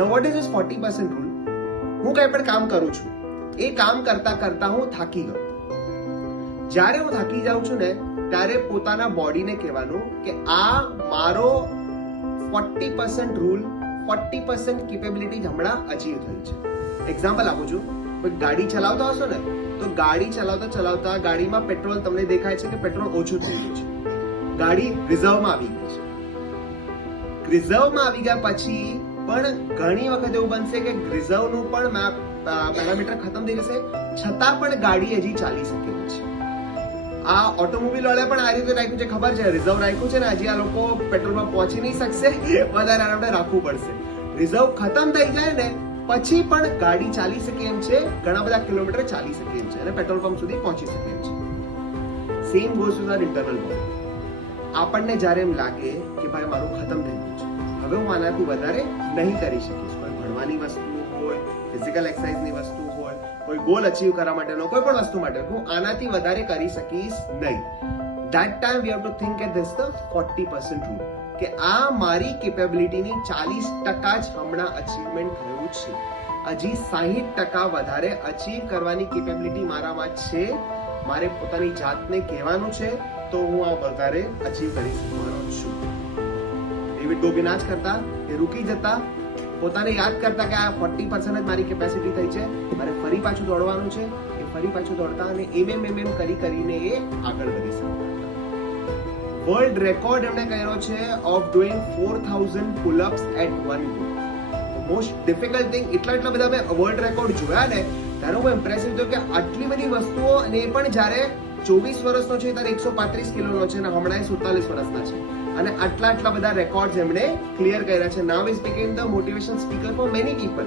Now what is this 40% rule? હું કંઈ પણ કામ કરું છું, એ કામ કરતા કરતા હું થાકી ગયો. જ્યારે હું થાકી જાઉં છું ને ત્યારે પોતાના બોડીને કહેવાનું કે આ મારો 40% રૂલ 40% કેપેબિલિટી હમણાં અચીવ થઈ છે. એક્ઝામ્પલ આપું છું, ગાડી ચલાવતા હશો ને તો ગાડી ચલાવતા ચલાવતા ગાડીમાં પેટ્રોલ તમને દેખાય છે કે પેટ્રોલ ઓછું થઈ ગયું છે, ગાડી રિઝર્વમાં આવી ગઈ છે. રિઝર્વમાં આવી ગયા પછી પણ ઘણી વખત એવું બનશે કે રિઝર્વનું પણ પેરામીટર ખતમ થઈ જશે, છતાં પણ ગાડી હજી ચાલી શકે છે. આ ઓટોમોબાઈલ વાળા પણ આ રીતે રાખ્યું છે, ખબર છે રિઝર્વ રાખ્યું છે ને હજી આ લોકો પેટ્રોલમાં પહોંચી નહીં શકશે, વધારે આપણે રાખવું પડશે. રિઝર્વ ખતમ થઈ જાય ને પછી પણ ગાડી ચાલી શકે એમ છે, ઘણા બધા કિલોમીટર ચાલી શકે એમ છે અને પેટ્રોલ પંપ સુધી પહોંચી શકે એમ છે. Same goes to our internal body. આપણને જ્યારે એમ લાગે કે ભાઈ મારું ખતમ થઈ ગયું છે, હવે હું આનાથી વધારે નહીં કરી શકીશ, કોઈ ભણવાની વસ્તુ હોય, ફિઝિકલ એક્સરસાઇઝની વસ્તુ હોય, કોઈ ગોલ અચીવ કરવા માટેનો કોઈ પણ વસ્તુ માટે હું આનાથી વધારે કરી શકીશ નહીં. That time we have to think at this the 40% rule, કે આ મારી કેપેબિલિટીની 40% જ હમણાં અચીવમેન્ટ થયું છે, હજી 60% વધારે અચીવ કરવાની કેપેબિલિટી મારામાં છે. મારે પોતાની જાતને કહેવાનું છે તો હું આ વધારે અચીવ કરી શકવાનો છું. ડેવિડ ગોગિન જ કરતા, એ રૂકી જતા, પોતાને યાદ કરતા કે આ 40% જ મારી કેપેસિટી થઈ છે, મારે ફરી પાછું દોડવાનું છે, એ ફરી પાછું દોડતા અને એમ કરીને એ આગળ વધી શકતા. વર્લ્ડ રેકોર્ડ એમણે કર્યો છે of doing 4000 pull ups at one go. Most difficult thing, એટલા બધા મેં વર્લ્ડ રેકોર્ડ જોયા ને ત્યારે હું ઇમ્પ્રેસિવ થયો કે આટલી બધી વસ્તુઓ, અને એ પણ જ્યારે 24 વર્ષનો છે ત્યારે 135 કિલોનો છે અને હમણાં 47 વર્ષના છે, અને આટલા બધા રેકોર્ડ્સ એમણે ક્લિયર કર્યા છે. Now is became the motivation speaker for many people.